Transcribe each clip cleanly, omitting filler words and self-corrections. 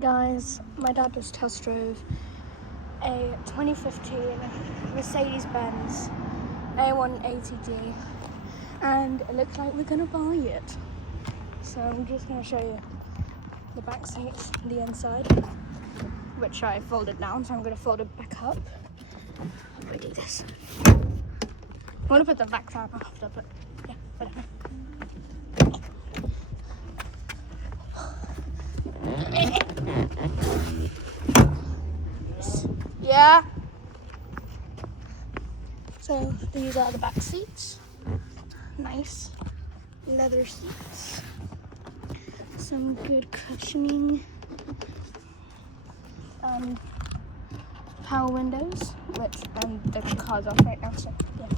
Guys, my dad just test drove a 2015 Mercedes-Benz A180D and it looks like we're gonna buy it. So I'm just gonna show you the back seats, the inside, which I folded down, so I'm gonna fold it back up. How do I do this? I wanna put the back down after, but yeah, whatever. Yeah. So these are the back seats. Nice leather seats. Some good cushioning. Power windows, which the car's off right now, so yeah.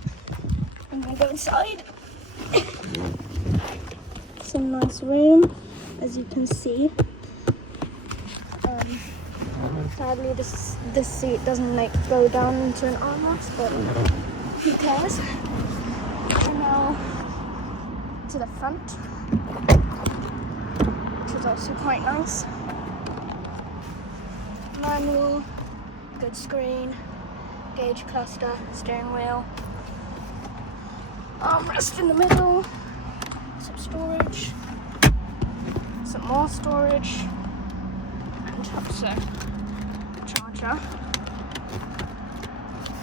I'm gonna go inside. Some nice room, as you can see. Sadly, this seat doesn't go down into an armrest, but who cares? And now to the front, which is also quite nice. Manual, good screen, gauge cluster, steering wheel, armrest in the middle, some storage, some more storage, and also charger.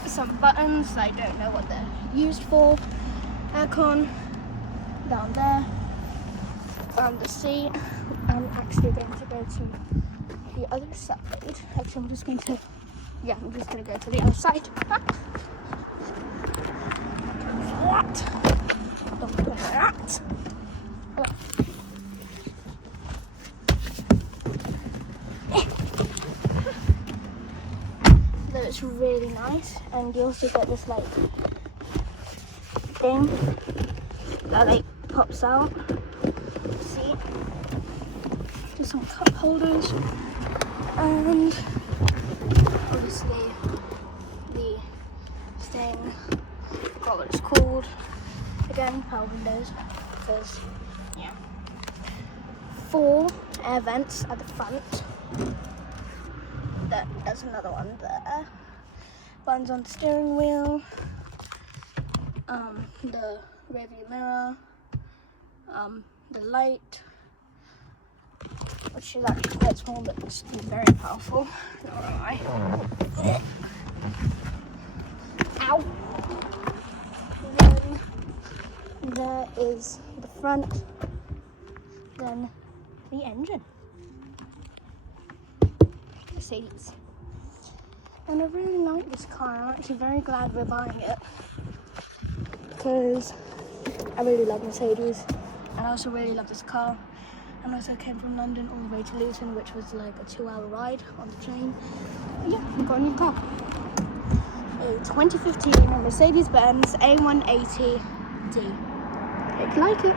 Some buttons, I don't know what they're used for. Aircon down there. The seat. I'm actually going to go to the other side. Actually, I'm just going to go to the other side. That. Don't put that. It's really nice, and you also get this like thing that like pops out. See, just some cup holders, and obviously the thing, I forgot what it's called. Again, power windows, because yeah, 4 air vents at the front. There's another one there. Buttons on the steering wheel, the rear view mirror, the light, which is actually quite small but it's very powerful. Not gonna lie. Ow! Then there is the front, then the engine. Mercedes. And I really like this car. I'm actually very glad we're buying it because I really love Mercedes and I also really love this car. And I also came from London all the way to Luton, which was like a 2-hour ride on the train. But yeah, we got a new car. A 2015 Mercedes-Benz A180D. Hope you like it.